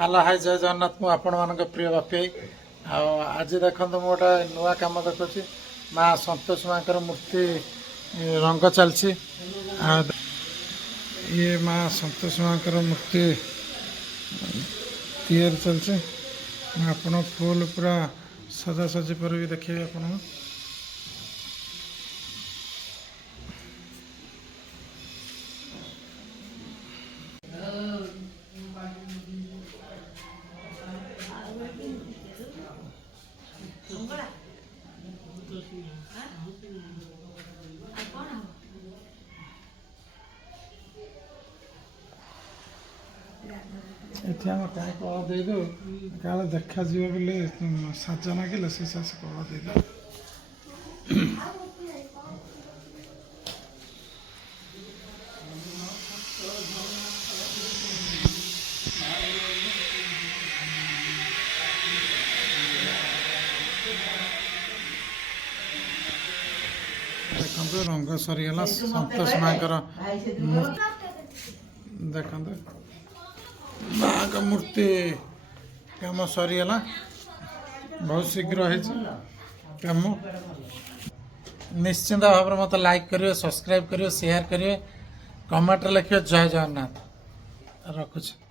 Hello hi जय जगन्नाथ मु आपण मान प्रिय बापी आज देखो मु गोटे नुआ कम देखुची माँ संतोष माँ मूर्ति रंग चलती ये माँ संतोष माँ मूर्ति तैयार चलती आपण फुल पूरा सजासजी पर भी देखिए आपण ଏଠି ଆମେ କାହିଁ କଳା ଦେଇଦେଉ କାଳେ ଦେଖାଯିବ ବୋଲି ସାଜ ନାଗିଲେ ସେ କଳା ଦେଇଦେଉ। देखते रंग सरीगला संतोष माँ देखते माँ का मूर्ति कम सरीगला बहुत शीघ्र कम निश्चिंत भाव में मत लाइक करिए सब्सक्राइब करिए शेयर करिए कमेंट लिखिए जय जगन्नाथ रखुच्छे।